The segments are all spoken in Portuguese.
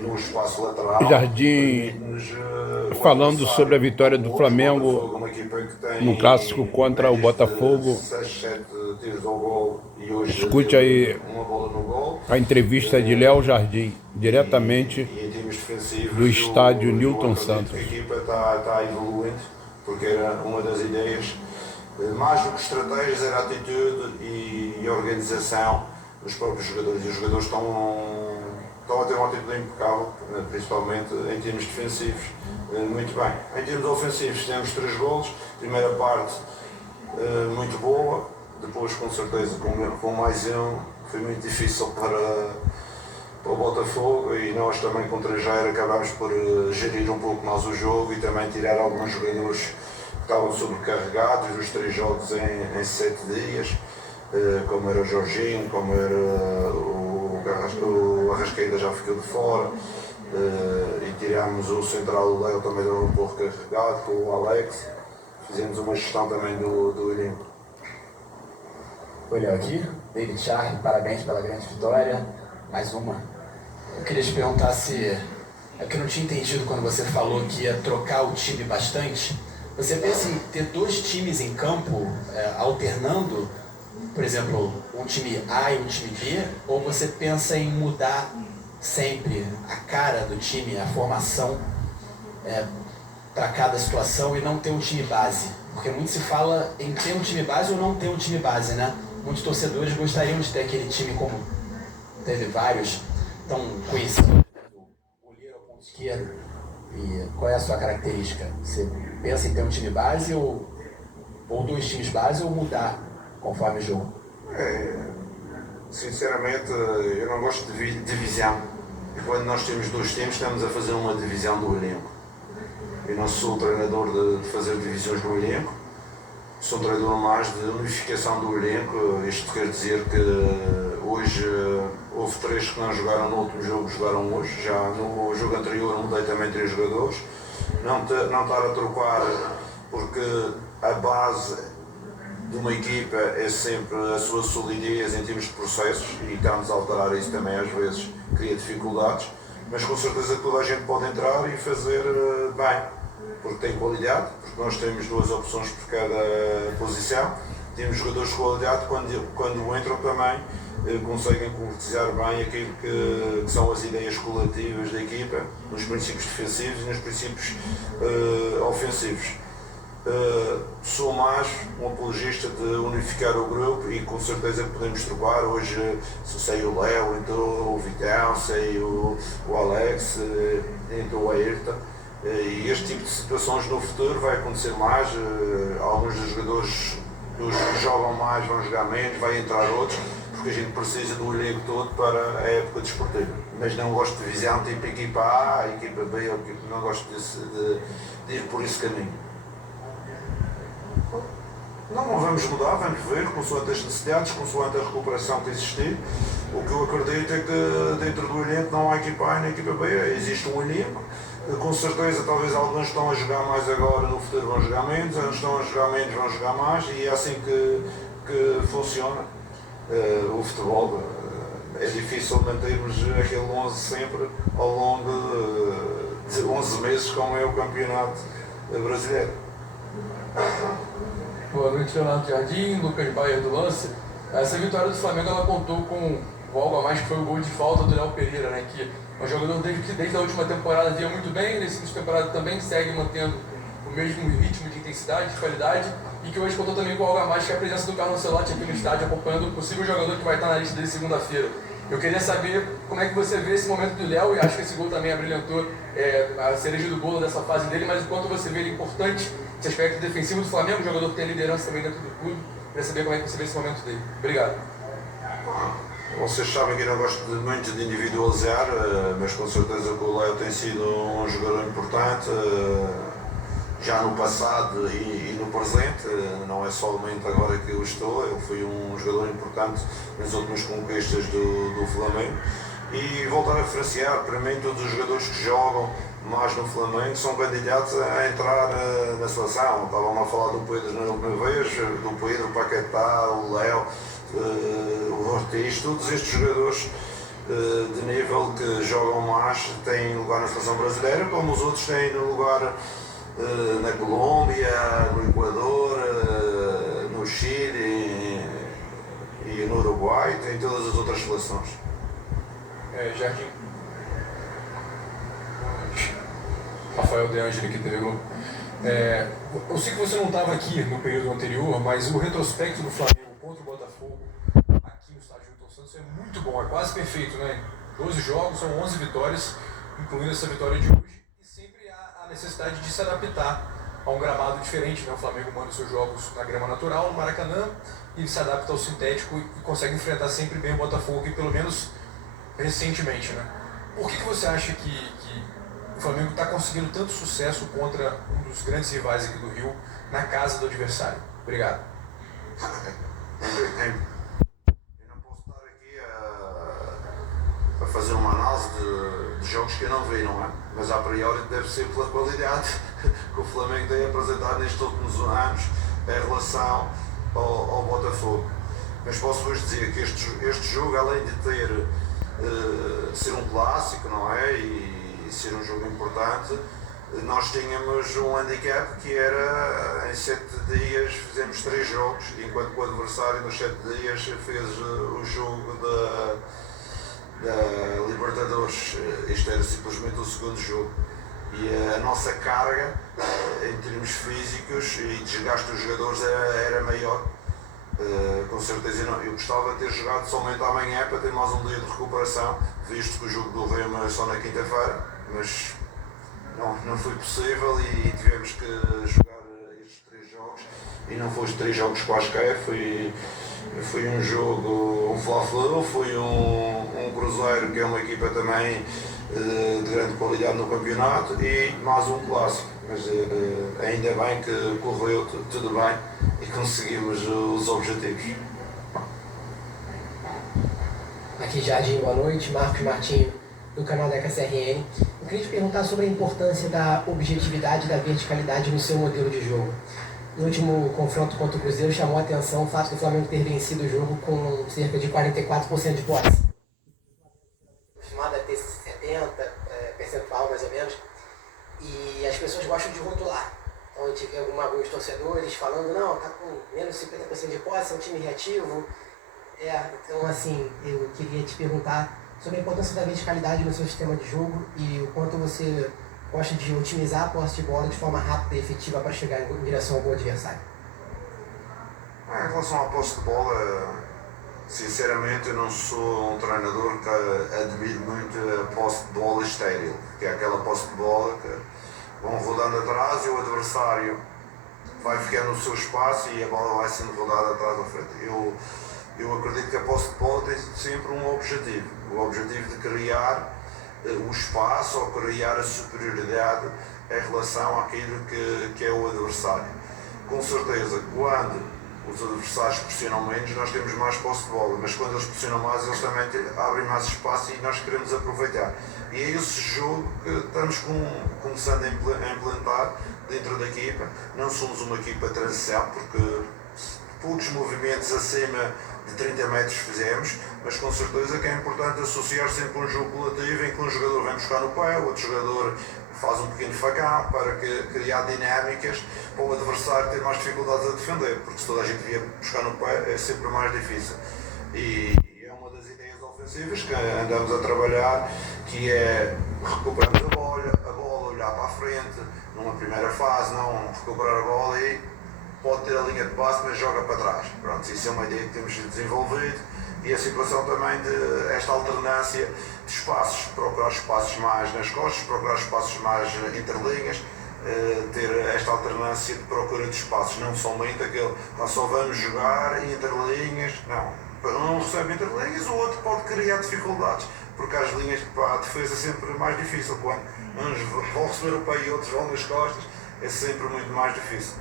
no espaço lateral. Jardim, falando sobre a vitória do Flamengo Uma equipa que no clássico tem contra o médias de Botafogo. 6, 7 tiros ao gol e hoje Escute teve aí uma bola no gol. a entrevista de Léo Jardim, diretamente E em termos do defensivos, estádio eu Newton acredito que Santos. a equipa está evoluindo, porque era uma das ideias, mais do que estratégias, era atitude e organização dos próprios jogadores. E os jogadores estão a ter uma atitude impecável, principalmente em termos defensivos. Muito bem. Em termos ofensivos, temos 3 golos. Primeira parte muito boa, depois, com certeza, com mais um, foi muito difícil para o Botafogo, e nós também com 3-0 acabámos por gerir um pouco mais o jogo e também tirar alguns jogadores que estavam sobrecarregados dos 3 jogos em 7 dias, como era o Jorginho, como era o Arrascaeta, já ficou de fora, e tirámos o central, o Léo também era um pouco carregado, com o Alex. Fizemos uma gestão também do elenco. Oi, Léo aqui, David Charlie, parabéns pela grande vitória, mais uma. Eu queria te perguntar se, é que eu não tinha entendido quando você falou que ia trocar o time bastante. Você pensa em ter 2 times em campo, alternando, por exemplo, um time A e um time B, ou você pensa em mudar sempre a cara do time, a formação, para cada situação e não ter um time base? Porque muito se fala em ter um time base ou não ter um time base, né? Muitos torcedores gostariam de ter aquele time como teve vários tão conhecidos, o goleiro ao ponto esquerdo. E qual é a sua característica? Você pensa em ter um time base ou 2 times base, ou mudar conforme o jogo? Sinceramente, eu não gosto de divisão. E quando nós temos 2 times, estamos a fazer uma divisão do elenco. Eu não sou treinador de fazer divisões no elenco, sou um treinador mais de unificação do elenco. Isto quer dizer que hoje houve 3 que não jogaram no último jogo, jogaram hoje. Já no jogo anterior mudei também 3 jogadores. Não estar a trocar, porque a base de uma equipa é sempre a sua solidez em termos de processos, e estamos a alterar isso também às vezes, cria dificuldades, mas com certeza que toda a gente pode entrar e fazer bem, porque tem qualidade, porque nós temos 2 opções por cada posição, temos jogadores de qualidade, quando entram também conseguem concretizar bem aquilo que são as ideias coletivas da equipa, nos princípios defensivos e nos princípios ofensivos. Sou mais um apologista de unificar o grupo, e com certeza que podemos trocar. Hoje sei o Léo, entrou o Vitão, sei o Alex, entrou o Ayrton, e este tipo de situações no futuro vai acontecer mais. Alguns dos jogadores que jogam mais vão jogar menos, vai entrar outros, porque a gente precisa do elenco todo para a época desportiva. Mas não gosto de visão tipo equipa A, equipa B, não gosto de ir por esse caminho. Não vamos mudar, vamos ver, consoante as necessidades, consoante a recuperação que existir. O que eu acredito é que dentro do elenco não há equipa A nem equipa B, existe um elenco. Com certeza, talvez alguns estão a jogar mais agora, no futuro vão jogar menos, uns estão a jogar menos, vão jogar mais, e é assim que funciona o futebol. É difícil mantermos aquele 11 sempre ao longo de 11 meses, como é o campeonato brasileiro. Boa noite, Leonardo Jardim, Lucas Baia do Lance. Essa vitória do Flamengo, ela contou com algo a mais, que foi o gol de falta do Léo Pereira, né? Que é um jogador desde a última temporada vinha muito bem, nesse início de temporada também segue mantendo o mesmo ritmo de intensidade, de qualidade, e que hoje contou também com algo a mais, que é a presença do Carlos Ancelotti aqui no estádio, acompanhando o possível jogador que vai estar na lista dele segunda-feira. Eu queria saber como é que você vê esse momento do Léo, e acho que esse gol também abrilhantou a cereja do bolo dessa fase dele, mas o quanto você vê ele importante, esse aspecto defensivo do Flamengo, um jogador que tem liderança também dentro do clube. Queria saber como é que você vê esse momento dele. Obrigado. Vocês sabem que eu não gosto muito de individualizar, mas com certeza que o Léo tem sido um jogador importante, já no passado e no presente, não é somente agora que eu estou. Ele foi um jogador importante nas últimas conquistas do Flamengo, e voltar a referenciar, para mim todos os jogadores que jogam mais no Flamengo são candidatos a entrar na seleção. Estavam a falar do Pedro na última vez, do Pedro, o Paquetá, o Léo, o Ortiz, todos estes jogadores de nível que jogam mais, têm lugar na seleção brasileira, como os outros têm lugar na Colômbia, no Equador, no Chile e no Uruguai, tem todas as outras seleções. Jardim. Rafael De Angeli aqui, TV Globo. Eu sei que você não estava aqui no período anterior, mas o retrospecto do Flamengo contra o Botafogo aqui no estádio Newton Santos é muito bom, é quase perfeito, né? 12 jogos, são 11 vitórias, incluindo essa vitória de hoje, e sempre há a necessidade de se adaptar a um gramado diferente, né? O Flamengo manda seus jogos na grama natural, no Maracanã, e se adapta ao sintético e consegue enfrentar sempre bem o Botafogo, e pelo menos recentemente, né? Por que você acha que o Flamengo está conseguindo tanto sucesso contra um dos grandes rivais aqui do Rio, na casa do adversário? Obrigado. Eu não posso estar aqui a fazer uma análise de jogos que eu não vi, não é? Mas a priori deve ser pela qualidade que o Flamengo tem apresentado nestes últimos anos em relação ao Botafogo. Mas posso-vos dizer que este jogo, além de ser um clássico, não é? E ser um jogo importante, nós tínhamos um handicap que era em 7 dias fizemos 3 jogos, enquanto o adversário nos 7 dias fez o jogo da Libertadores. Isto era simplesmente o segundo jogo. E a nossa carga em termos físicos e desgaste dos jogadores era maior. Com certeza eu gostava de ter jogado somente amanhã para ter mais um dia de recuperação, visto que o jogo do Remo é só na quinta-feira, mas não foi possível e tivemos que jogar estes 3 jogos, e não foi os 3 jogos quaisquer, foi um jogo, um Fla-Flu, foi um Cruzeiro, que é uma equipa também de grande qualidade no campeonato, e mais um clássico, mas ainda bem que correu tudo bem e conseguimos os objetivos. Aqui Jardim, boa noite, Marcos Martinho, do canal da KCRN. Eu queria te perguntar sobre a importância da objetividade e da verticalidade no seu modelo de jogo. No último confronto contra o Cruzeiro chamou a atenção o fato do Flamengo ter vencido o jogo com cerca de 44% de posse. Acostumado a ter 70% mais ou menos, e as pessoas gostam de rotular. Então a gente vê alguns torcedores falando, não, tá com menos 50% de posse, é um time reativo. Então assim, eu queria te perguntar sobre a importância da verticalidade no seu sistema de jogo e o quanto você gosta de otimizar a posse de bola de forma rápida e efetiva para chegar em direção ao gol adversário. Em relação à posse de bola, sinceramente eu não sou um treinador que admire muito a posse de bola estéril, que é aquela posse de bola que vão rodando atrás e o adversário vai ficando no seu espaço e a bola vai sendo rodada atrás ou frente. Eu acredito que a posse de bola tem sempre um objetivo, o objetivo de criar o espaço ou criar a superioridade em relação àquilo que é o adversário. Com certeza, quando os adversários pressionam menos, nós temos mais posse de bola, mas quando eles pressionam mais, eles também abrem mais espaço e nós queremos aproveitar. E é esse jogo que estamos começando a implementar dentro da equipa. Não somos uma equipa de transição, porque poucos movimentos acima de 30 metros fizemos, mas com certeza que é importante associar sempre um jogo coletivo em que um jogador vem buscar no pé, o outro jogador faz um pequeno facão para criar dinâmicas para o adversário ter mais dificuldades a defender, porque se toda a gente vier buscar no pé é sempre mais difícil. E é uma das ideias ofensivas que andamos a trabalhar, que é recuperarmos a bola, olhar para a frente, numa primeira fase, não recuperar a bola e pode ter a linha de passe, mas joga para trás. Pronto, isso é uma ideia que temos desenvolvido, e a situação também de esta alternância de espaços, procurar espaços mais nas costas, procurar espaços mais interlinhas, ter esta alternância de procura de espaços, não somente aquele, nós só vamos jogar interlinhas, não recebe interlinhas, o outro pode criar dificuldades, porque as linhas para a defesa é sempre mais difícil, quando uns vão receber o pé e outros vão nas costas, é sempre muito mais difícil.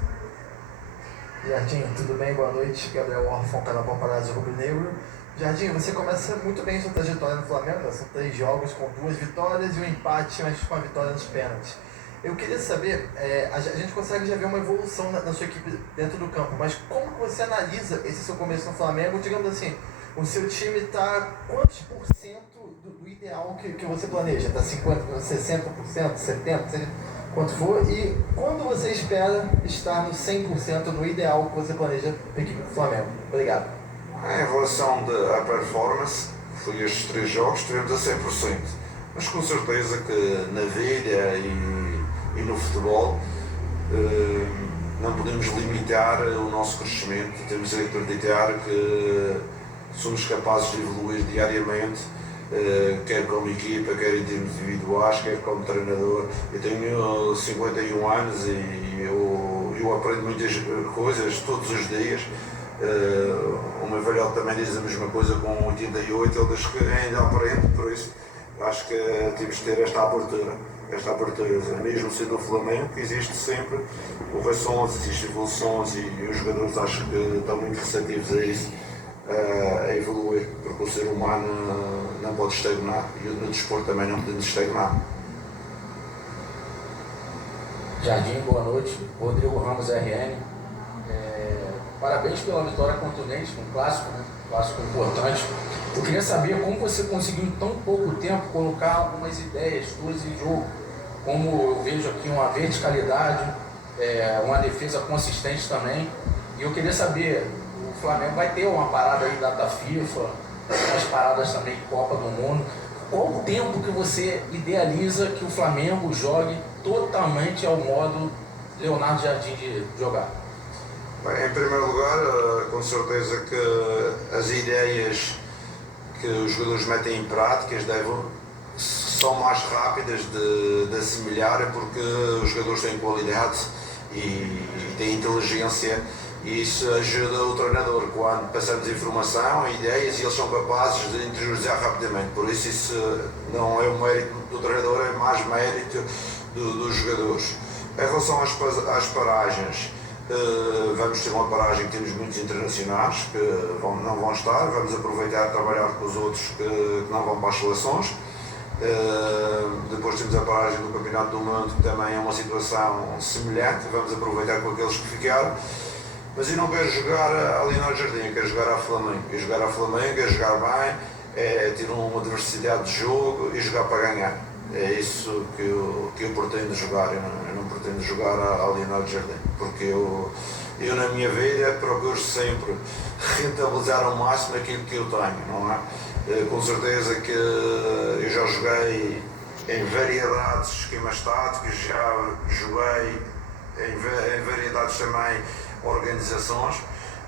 Jardim, tudo bem? Boa noite. Gabriel Orfon, canal Paparazzo Rubro Negro. Jardim, você começa muito bem sua trajetória no Flamengo, né? São 3 jogos com 2 vitórias e um empate, mas com a vitória nos pênaltis. Eu queria saber, a gente consegue já ver uma evolução na sua equipe dentro do campo, mas como que você analisa esse seu começo no Flamengo? Digamos assim, o seu time está quantos % ideal que você planeja? Tá 50%, 60%, 70%, quanto for, e quando você espera estar no 100% no ideal que você planeja para a equipe do Flamengo? Obrigado. Em relação à performance, foi estes 3 jogos, estivemos a 100%. Mas com certeza que na vida e no futebol não podemos limitar o nosso crescimento. Temos que acreditar que somos capazes de evoluir diariamente, quer como equipa, quer em termos individuais, quer como treinador. Eu tenho 51 anos e eu aprendo muitas coisas todos os dias. O meu velhote também diz a mesma coisa com 88, ele diz que ainda aprende, por isso acho que temos de ter esta abertura, mesmo sendo o Flamengo, que existe sempre correções, existem evoluções e os jogadores acho que estão muito receptivos a isso, a evoluir, porque o ser humano não pode estagnar e no desporto também não podemos estagnar. Jardim, boa noite. Rodrigo Ramos, RN. Parabéns pela vitória contundente, um clássico, né? Clássico importante. Eu queria saber como você conseguiu em tão pouco tempo colocar algumas ideias suas em jogo. Como eu vejo aqui uma verticalidade, uma defesa consistente também. E eu queria saber, o Flamengo vai ter uma parada aí data FIFA, umas paradas também em Copa do Mundo. Qual o tempo que você idealiza que o Flamengo jogue totalmente ao modo Leonardo Jardim de jogar? Bem, em primeiro lugar, com certeza que as ideias que os jogadores metem em práticas são mais rápidas de assimilar, porque os jogadores têm qualidade e têm inteligência, e isso ajuda o treinador quando passamos informação, ideias, e eles são capazes de interiorizar rapidamente. Por isso não é o mérito do treinador, é mais mérito dos jogadores. Em relação às paragens, vamos ter uma paragem que temos muitos internacionais que não vão estar, vamos aproveitar e trabalhar com os outros que não vão para as seleções. Depois temos a paragem do Campeonato do Mundo, que também é uma situação semelhante, vamos aproveitar com aqueles que ficaram. Mas eu não quero jogar ali no Jardim, eu quero jogar a Flamengo. Quero jogar a Flamengo, quero jogar bem, ter uma diversidade de jogo e jogar para ganhar. É isso que eu pretendo jogar. Eu não pretendo jogar a Leonardo Jardim, porque eu na minha vida procuro sempre rentabilizar ao máximo aquilo que eu tenho, não é? Com certeza que eu já joguei em variedades de esquemas táticos, já joguei em variedades também organizações,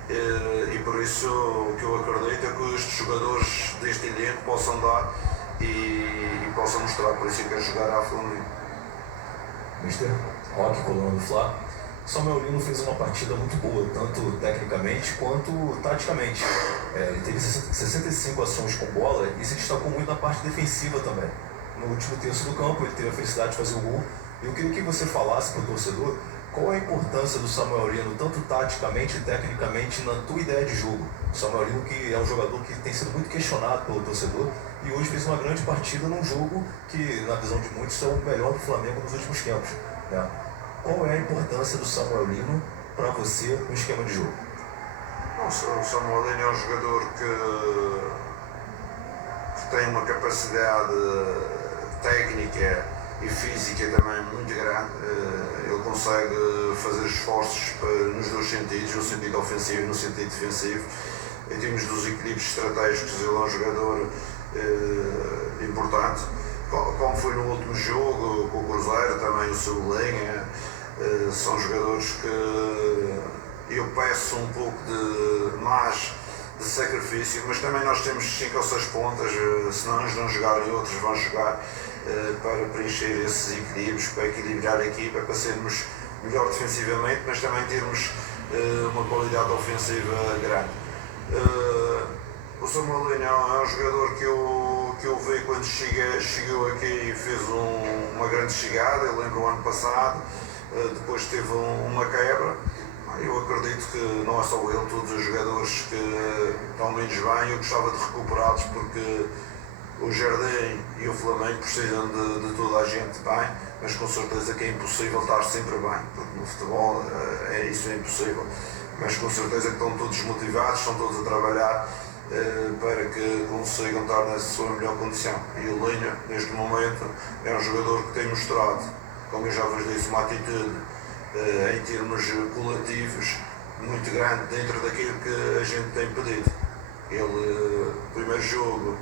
e por isso o que eu acredito é que estes jogadores deste elenco possam dar e possam mostrar. Por isso eu quero jogar à Flamengo. Mister Roque, coluna do Fla. Samuel Lino fez uma partida muito boa, tanto tecnicamente quanto taticamente. Ele teve 65 ações com bola e se destacou muito na parte defensiva também. No último terço do campo ele teve a felicidade de fazer o gol. E eu queria que você falasse para o torcedor qual é a importância do Samuel Lino, tanto taticamente e tecnicamente, na tua ideia de jogo. O Samuel Lino, que é um jogador que tem sido muito questionado pelo torcedor e hoje fez uma grande partida num jogo que, na visão de muitos, é o melhor do Flamengo nos últimos tempos, né? Qual é a importância do Samuel Lino para você no esquema de jogo? O Samuel Lino é um jogador que tem uma capacidade técnica e física também muito grande. Ele consegue fazer esforços nos dois sentidos, no sentido ofensivo e no sentido defensivo. Em termos dos equilíbrios estratégicos, ele é um jogador importante, como foi no último jogo com o Cruzeiro, também o Cebolinha. São jogadores que eu peço um pouco mais de sacrifício, mas também nós temos 5 ou 6 pontas, se uns não jogarem, outros vão jogar, para preencher esses equilíbrios, para equilibrar a equipa, para sermos melhor defensivamente, mas também termos uma qualidade ofensiva grande. O Samuel Lino é um jogador que eu vi quando chegou aqui e fez uma grande chegada. Eu lembro o ano passado, depois teve uma quebra. Eu acredito que não é só ele, todos os jogadores que estão menos bem, eu gostava de recuperá-los, porque o Jardim e o Flamengo precisam de toda a gente bem, mas com certeza que é impossível estar sempre bem, porque no futebol isso é impossível. Mas com certeza que estão todos motivados, estão todos a trabalhar para que consigam estar na sua melhor condição. E o Linha, neste momento, é um jogador que tem mostrado, como eu já vos disse, uma atitude em termos coletivos muito grande dentro daquilo que a gente tem pedido. Ele, primeiro jogo,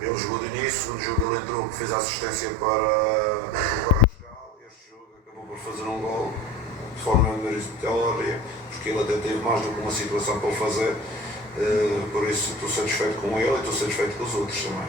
ele jogou de início, segundo jogo ele entrou, fez a assistência para o Carrascal. Este jogo acabou por fazer um gol de forma meritória, porque ele até teve mais do que uma situação para o fazer. Por isso estou satisfeito com ele e estou satisfeito com os outros também.